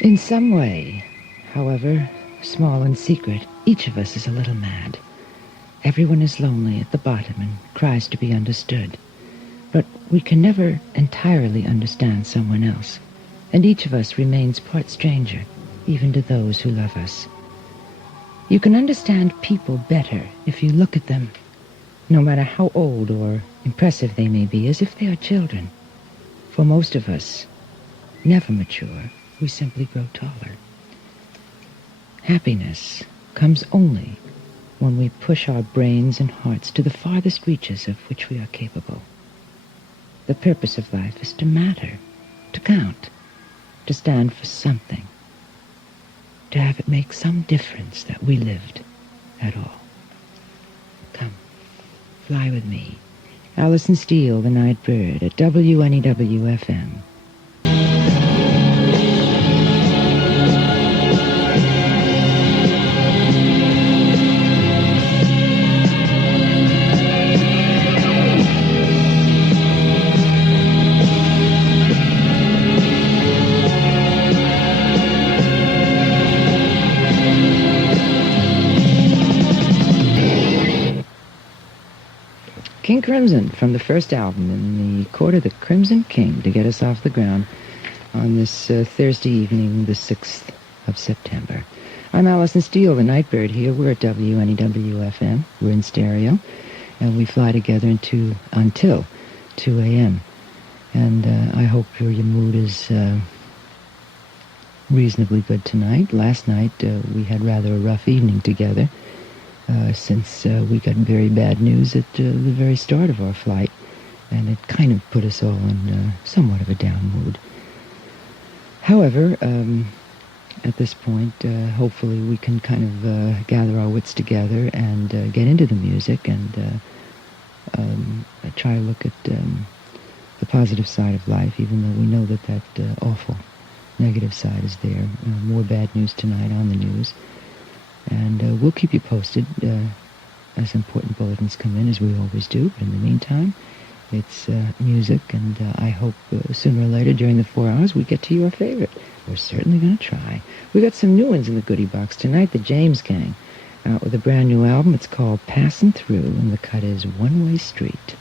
In some way, however small and secret, each of us is a little mad. Everyone is lonely at the bottom and cries to be understood. But we can never entirely understand someone else, and each of us remains part stranger, even to those who love us. You can understand people better if you look at them, no matter how old or impressive they may be, as if they are children. For most of us, never mature, we simply grow taller. Happiness comes only when we push our brains and hearts to the farthest reaches of which we are capable. The purpose of life is to matter, to count, to stand for something, to have it make some difference that we lived at all. Come, fly with me. Alison Steele, the Night Bird, at WNEW FM. King Crimson from the first album in the Court of the Crimson King to get us off the ground on this Thursday evening, the 6th of September. I'm Alison Steele, the Nightbird here. We're at WNEW FM. We're in stereo, and we fly together until 2 a.m. And I hope your mood is reasonably good tonight. Last night we had rather a rough evening together. Since we got very bad news at the very start of our flight, and it kind of put us all in somewhat of a down mood. However, at this point, hopefully we can kind of gather our wits together and get into the music and try to look at the positive side of life, even though we know that awful negative side is there. More bad news tonight on the news. And we'll keep you posted as important bulletins come in, as we always do. But in the meantime, it's music, and I hope sooner or later during the 4 hours we get to your favorite. We're certainly going to try. We got some new ones in the goodie box tonight. The James Gang out with a brand new album. It's called Passin' Through, and the cut is One Way Street.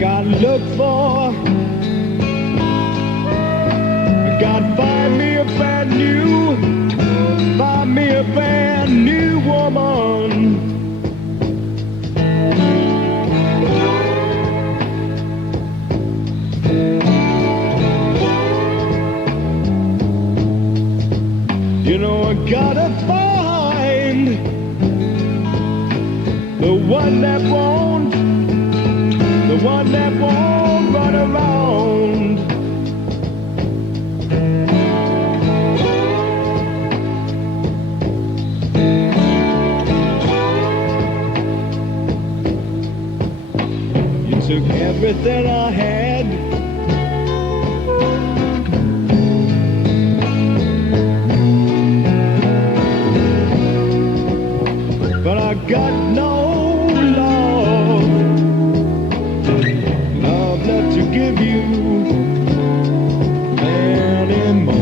gotta look for, I gotta find me a brand new woman. You know I gotta find the one that won't run around. You took everything I had, but I got no love left to give you anymore.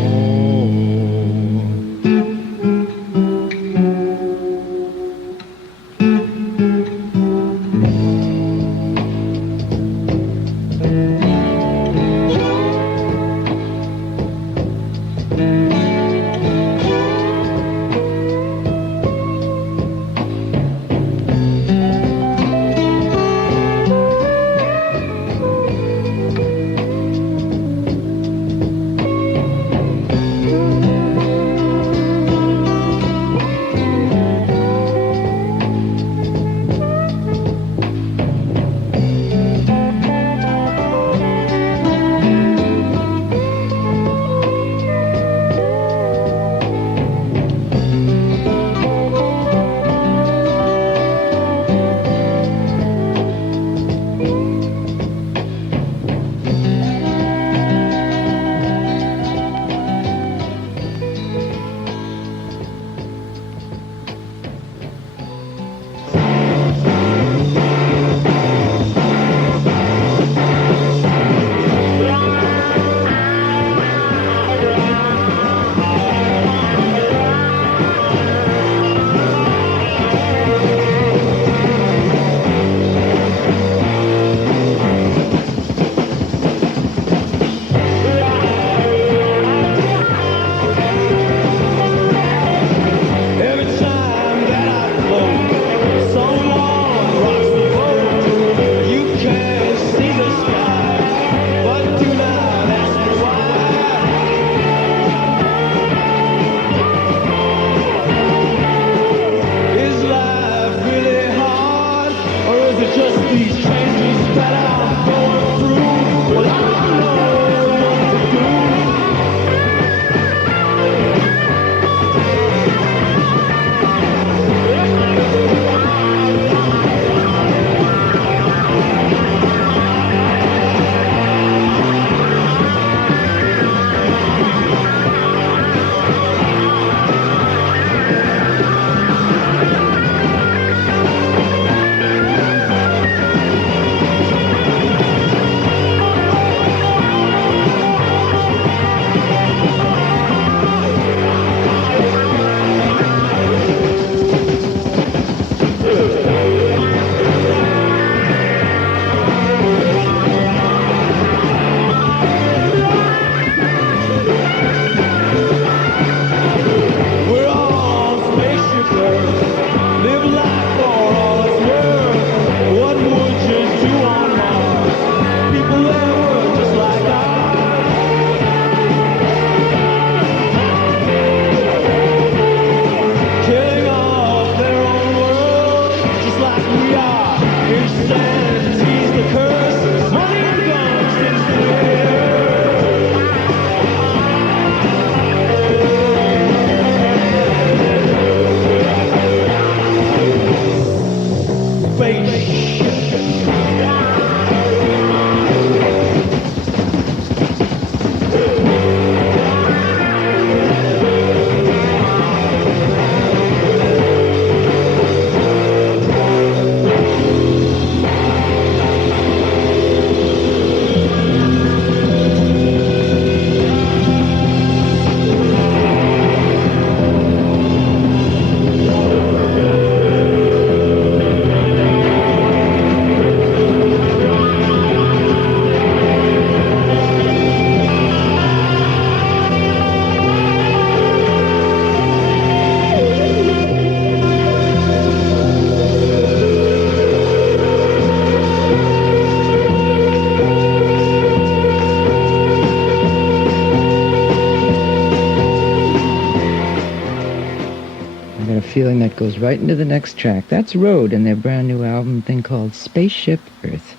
feeling that goes right into the next track. That's Road and their brand new album, thing called Spaceship Earth.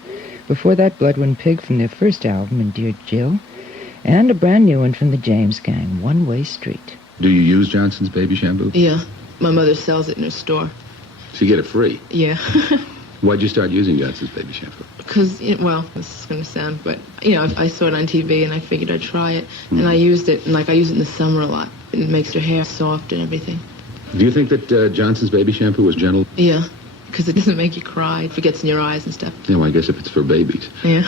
Before that, Bloodwind Pig from their first album, and Dear Jill, and a brand new one from the James Gang, One Way Street. Do you use Johnson's baby shampoo? Yeah. My mother sells it in her store. So you get it free? Yeah. Why'd you start using Johnson's baby shampoo? Because, well, this is going to sound, but, I saw it on TV and I figured I'd try it. And I used it, and, I use it in the summer a lot. It makes your hair soft and everything. Do you think that Johnson's baby shampoo was gentle? Yeah, because it doesn't make you cry. It gets in your eyes and stuff. Yeah, well, I guess if it's for babies. Yeah.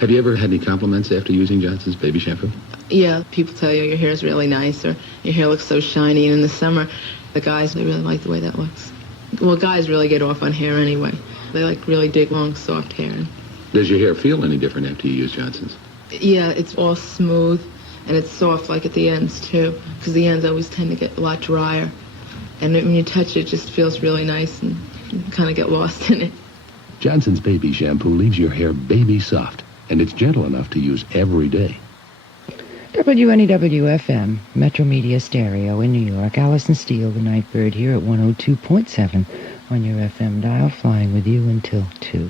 Have you ever had any compliments after using Johnson's baby shampoo? Yeah, people tell you your hair's really nice or your hair looks so shiny. And in the summer, the guys, they really like the way that looks. Well, guys really get off on hair anyway. They really dig long, soft hair. Does your hair feel any different after you use Johnson's? Yeah, it's all smooth and it's soft like at the ends too, because the ends always tend to get a lot drier. And when you touch it, it just feels really nice and you kind of get lost in it. Johnson's baby shampoo leaves your hair baby soft, and it's gentle enough to use every day. WNEW-FM, Metro Media Stereo in New York. Alison Steele, the Nightbird, here at 102.7 on your FM dial, flying with you until 2.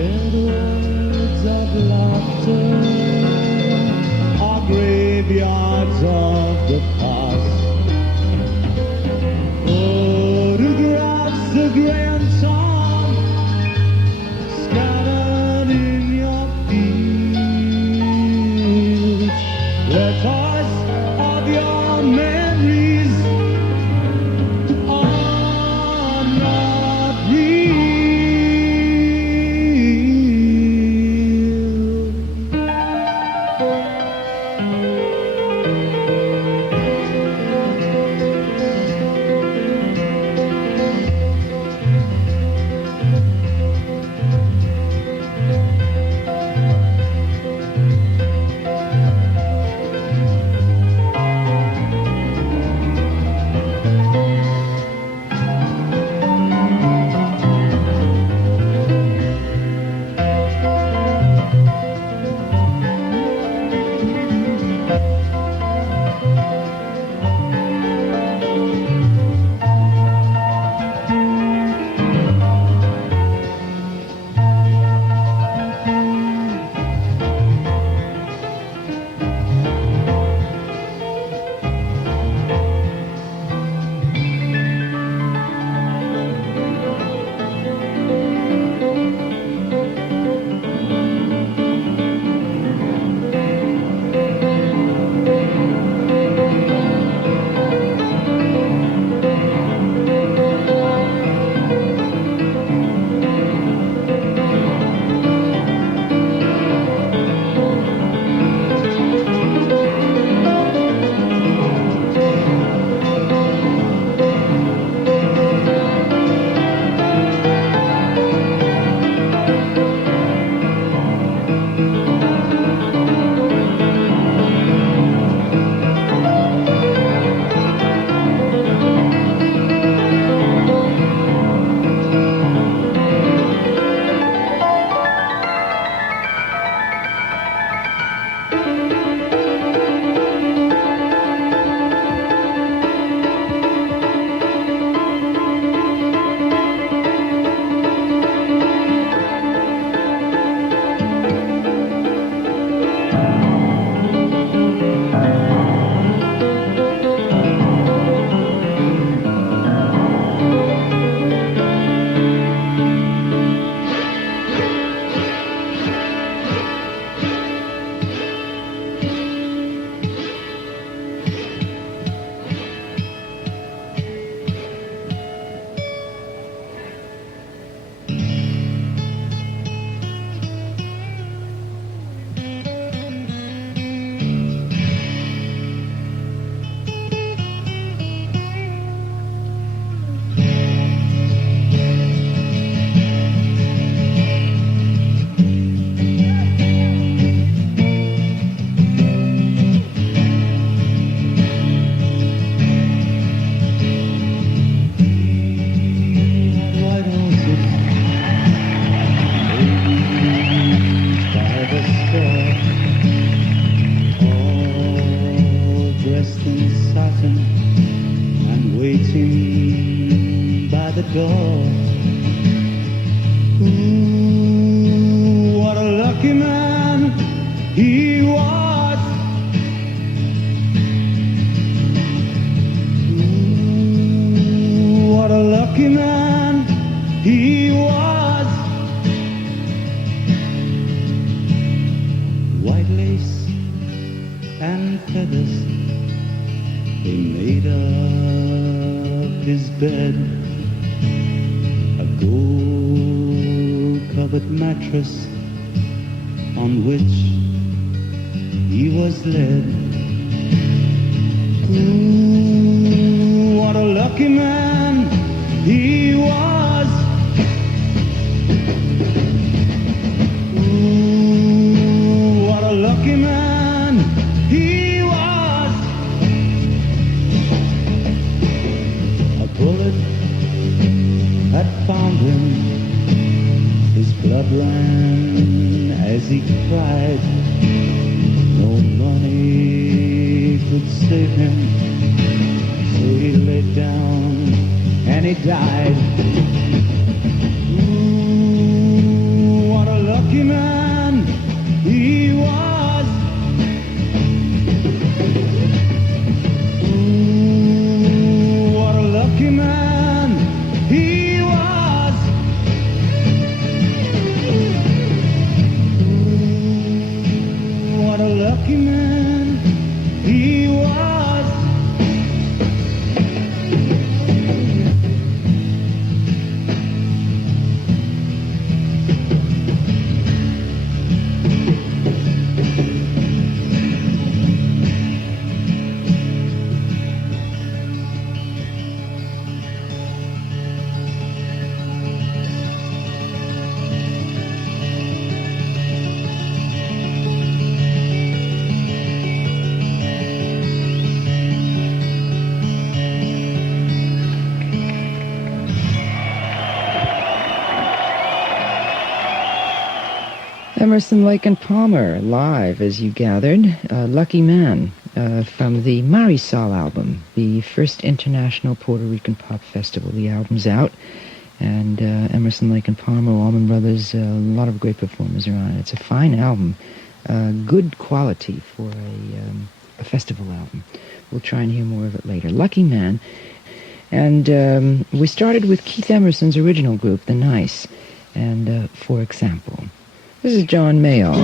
Dead words of laughter are graveyards of the past. Photographs of gray and torn, scattered in your fields. Letters of your memories are not real. door. Ooh, what a lucky man he was. Ooh, what a lucky man he was. White lace and feathers, they made up his bed. A gold-covered mattress on which he was led. Ooh, what a lucky man he was. Ooh, what a lucky man he was. A bullet had found him, his blood ran as he cried. No money could save him, so he lay down and he died. Ooh, what a lucky man he was. Emerson, Lake and Palmer, live, as you gathered. Lucky Man, from the Marisol album, the first international Puerto Rican pop festival. The album's out, and Emerson, Lake and Palmer, Allman Brothers, a lot of great performers are on it. It's a fine album, good quality for a festival album. We'll try and hear more of it later. Lucky Man. And we started with Keith Emerson's original group, The Nice, and For Example. This is John Mayall.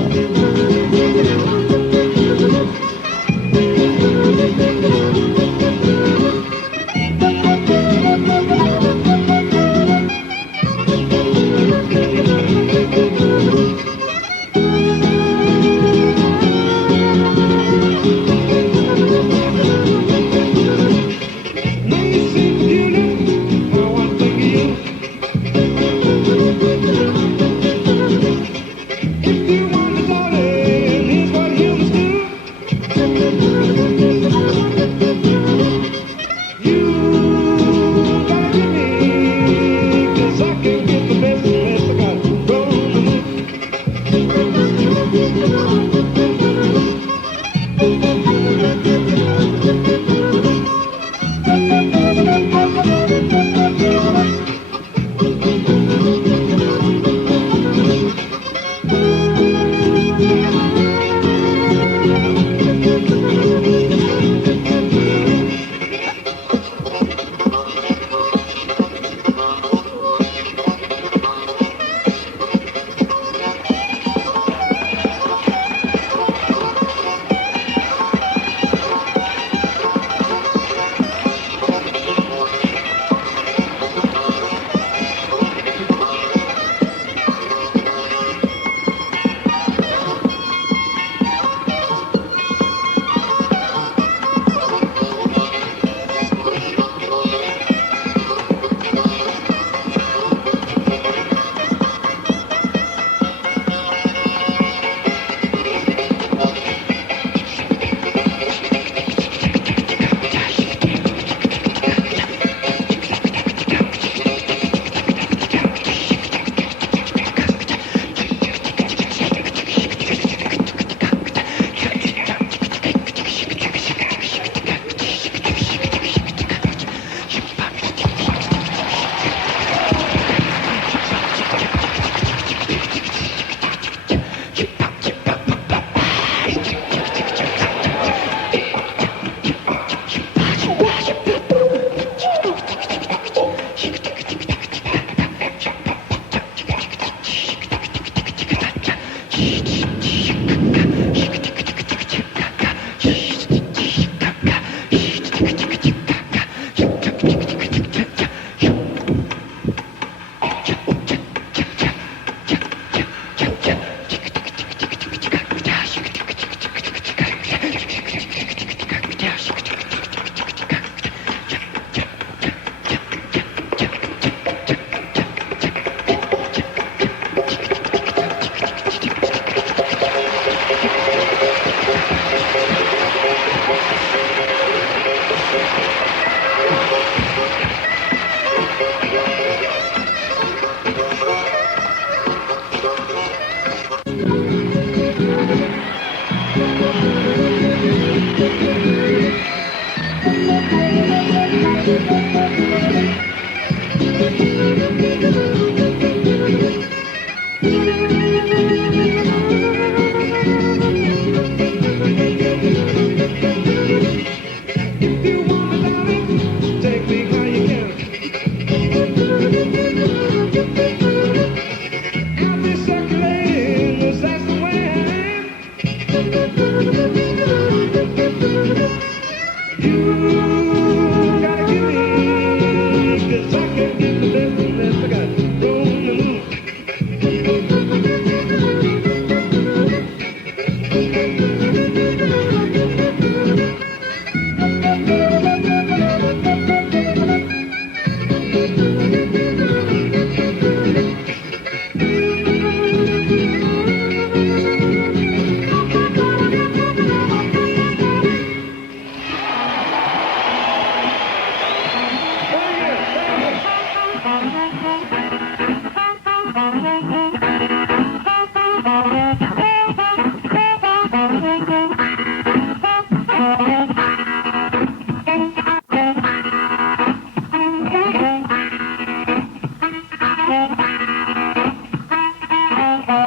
Boogie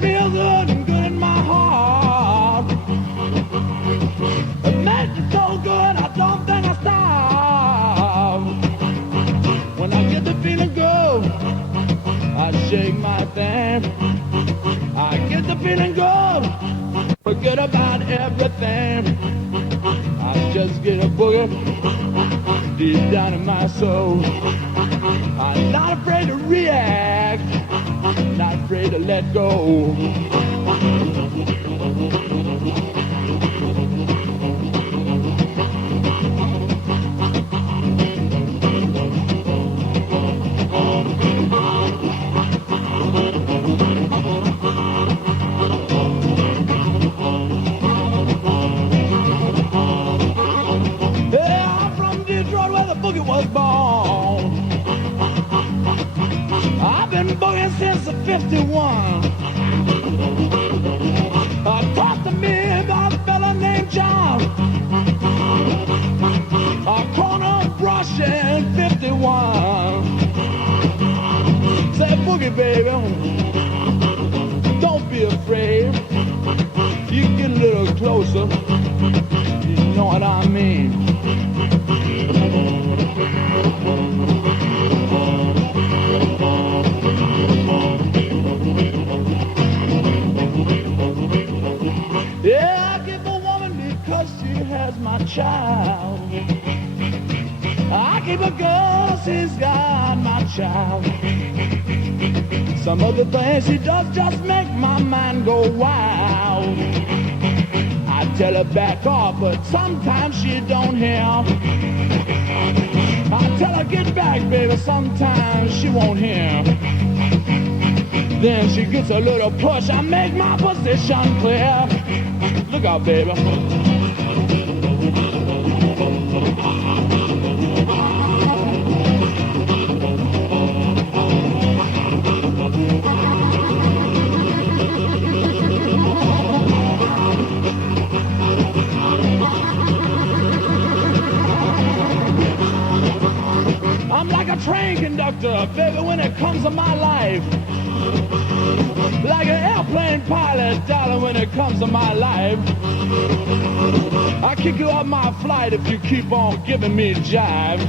feels good and good in my heart. It makes me so good, I don't think I stop. When I get the feeling good, I shake my thing. I get the feeling good, forget about everything. I just get a boogie deep down in my soul. I'm not afraid to react, not afraid to let go. Yeah, I'm from Detroit where the boogie was born. I've been boogieing since the 51. Talk to me about a fella named John. Corner brush in 51. Say, boogie, baby, don't be afraid. You get a little closer, you know what I mean. Yeah, I give a woman because she has my child. I keep a girl, she's got my child. Some of the things she does just make my mind go wild. I tell her back off, but sometimes she don't hear. I tell her get back, baby, sometimes she won't hear. Then she gets a little push, I make my position clear. Look out, baby. I'm like a train conductor, baby, when it comes to my life. Like an airplane pilot, darling, when it comes to my life. I kick you off my flight if you keep on giving me jive.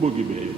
Boogie baby.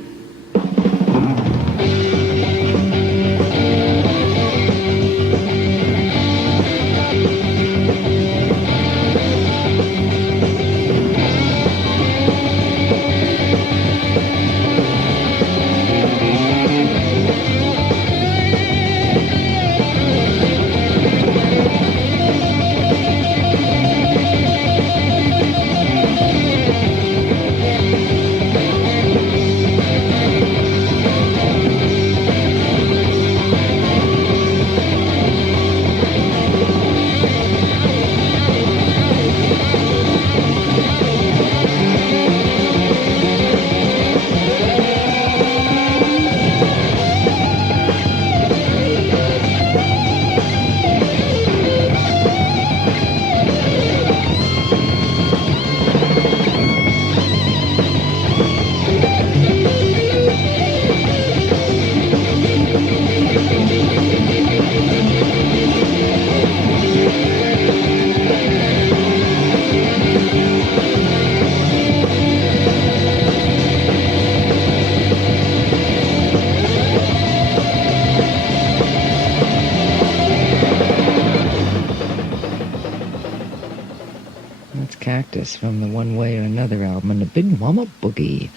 From the One Way or Another album and the Big Mama Boogie.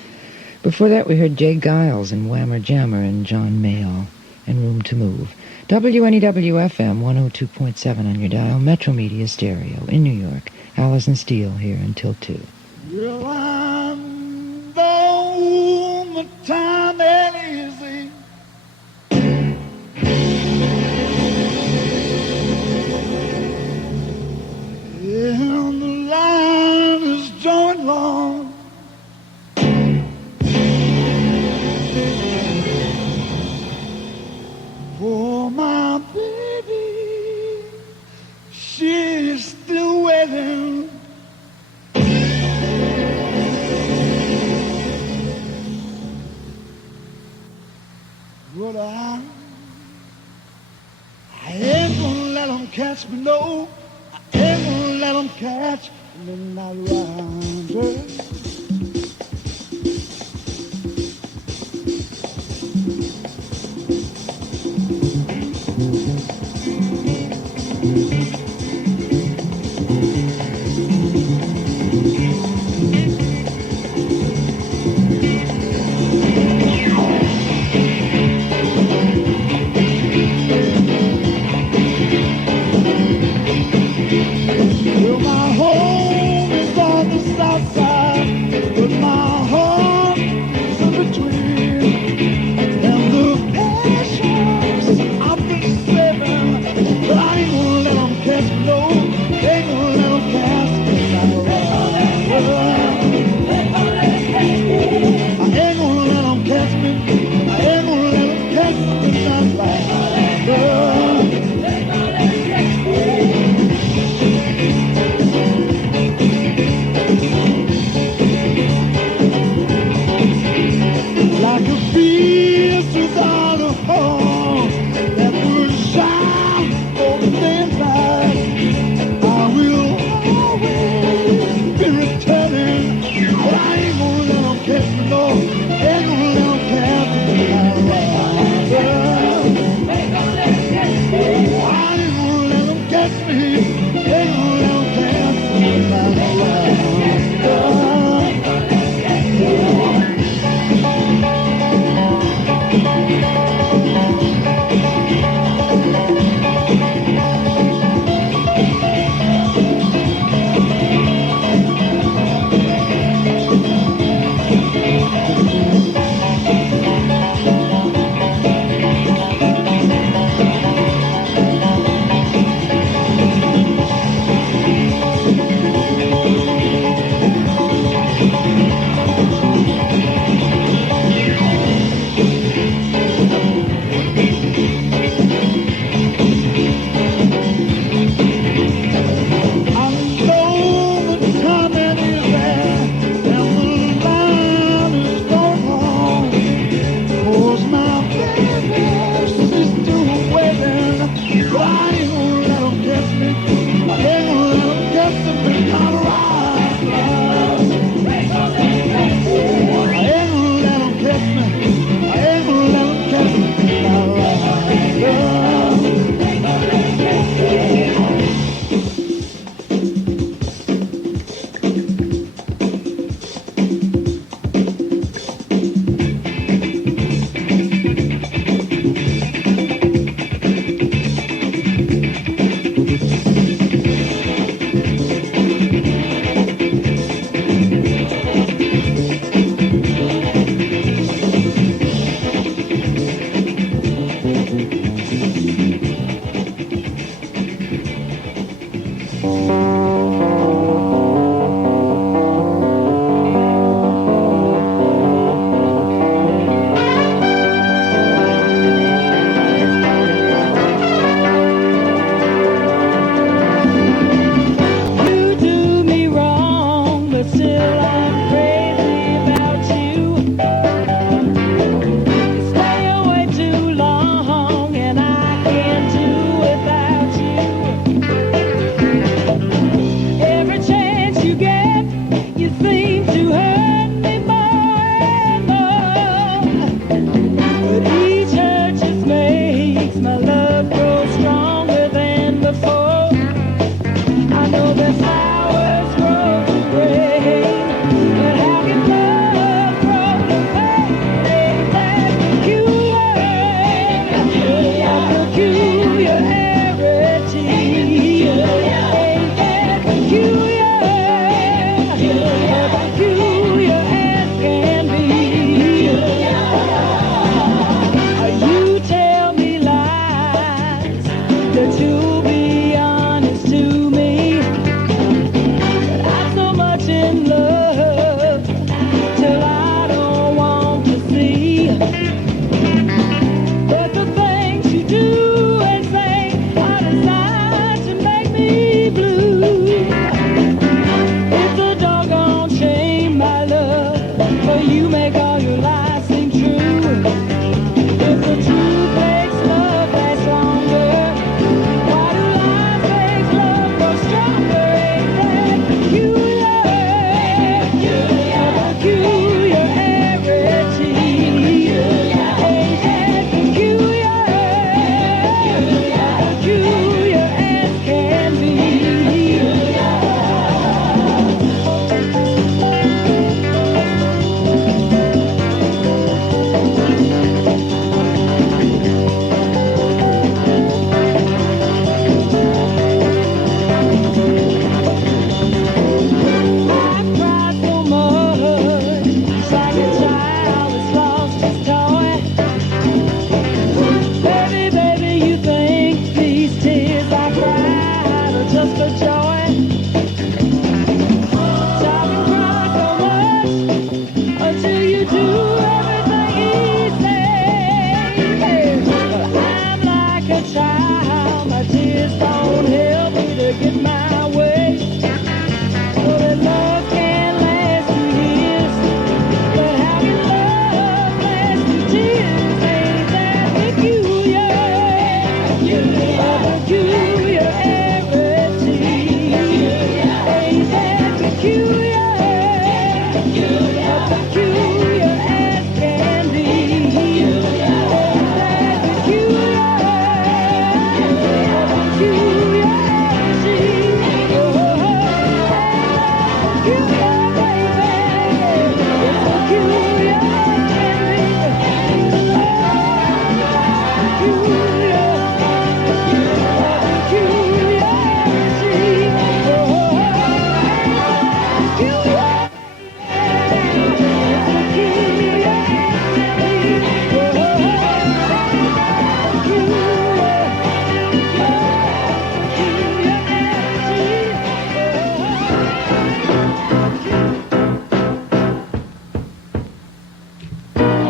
Before that we heard Jay Giles and Whammer Jammer and John Mayall and Room to Move. WNEW FM 102.7 on your dial, Metro Media Stereo in New York. Alison Steele here until 2. Well, I'm on the time and easy. And the line is drawing long. For my baby, she's still waiting. But I ain't gonna let them catch me, no. I ain't gonna let them catch me, not rider. Well, my home is on the south side, but my heart is in between. And the passions I've been saving, but I ain't gonna let them catch me, no. Ain't gonna let them catch me, not right. I ain't gonna let them catch me. I ain't gonna let them catch me, not right.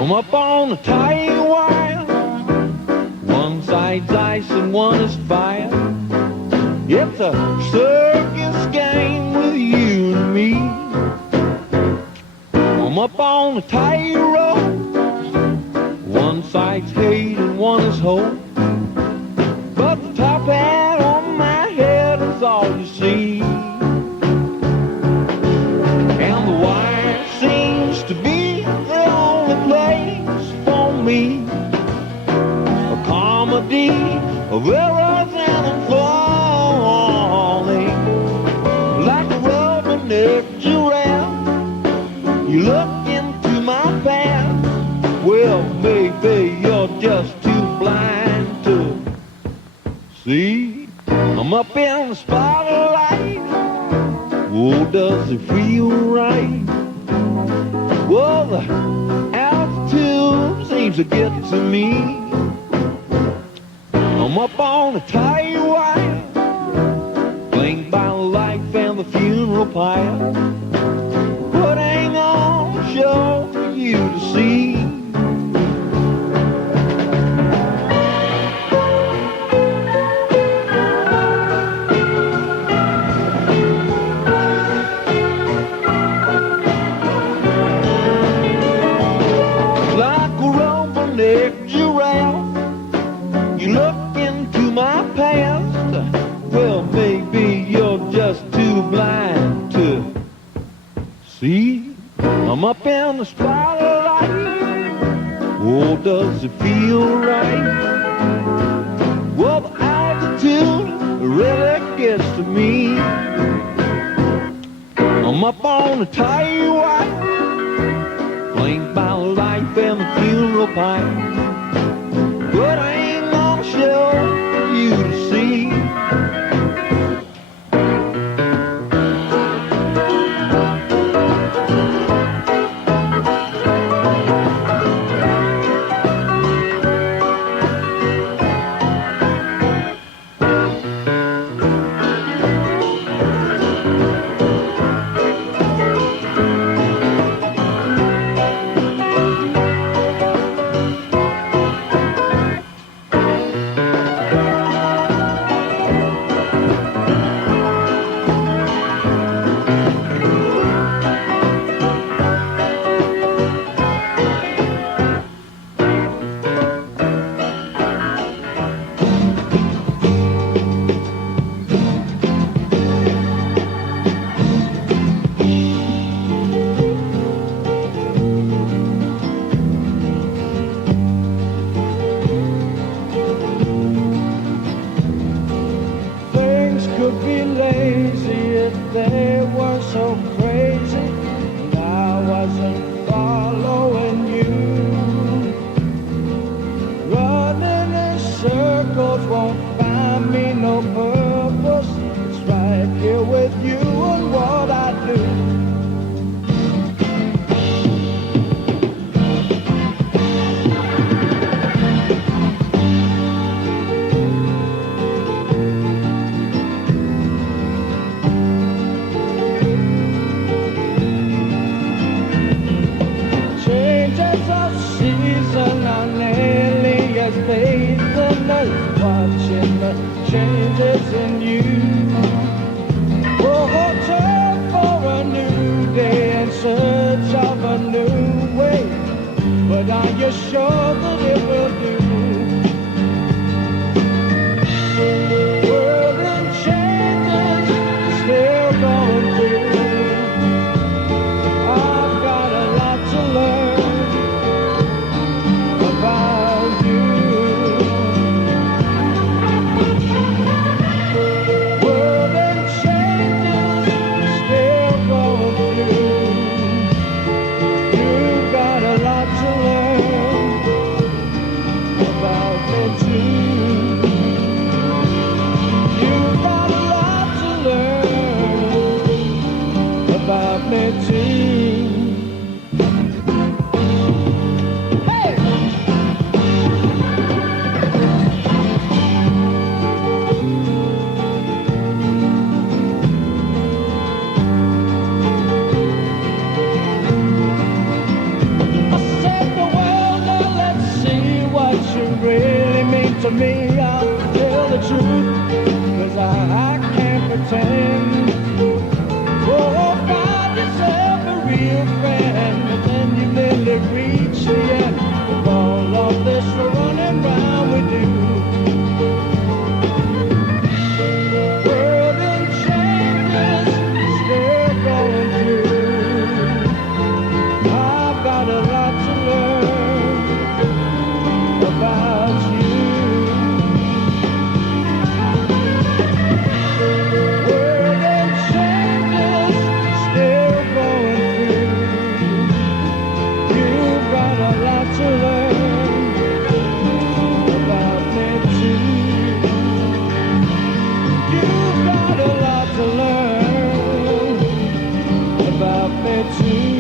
I'm up on the tight wire. One side's ice and one is fire. It's a circus game with you and me. I'm up on the tightrope. One side's hate and one is hope. But the top hat on my head is all you see. And the wire seems to be the only place for me. A comedy of errors and falling. Like a rubber-necked giraffe, you look into my past. Well, maybe you're just too blind to see. I'm up in the spotlight. Oh, does it feel right? Well, the altitude seems to get to me. I'm up on a tight wire, flanked by life and the funeral pyre. Putting on a show for you to see. Like a rubber-necked giraffe, you look into my past. Well, maybe you're just too blind to see. I'm up in the spotlight. Oh, does it feel right? Well, the altitude really gets to me. I'm up on the tight wire, flanked by life and the funeral pyre. But I ain't gonna show you to see. Could be lazy if they were so crazy, and I wasn't following you. Running in circles won't find me no purpose. It's right here with you and what I do. Watching the changes in you. Oh, hotel for a new day in search of a new way. But are you sure that it will do? World and changes still going through. I've got a lot to learn about you. I said the world to me, I'll tell the truth, 'cause I can't pretend. Oh, find yourself a real friend, and then you nearly reach the end of all of this running round we do. World and changes, still going through. I've got a lot to learn about you. World and changes, still going through. You've got a lot to learn about me too. You've got a lot to learn about me too.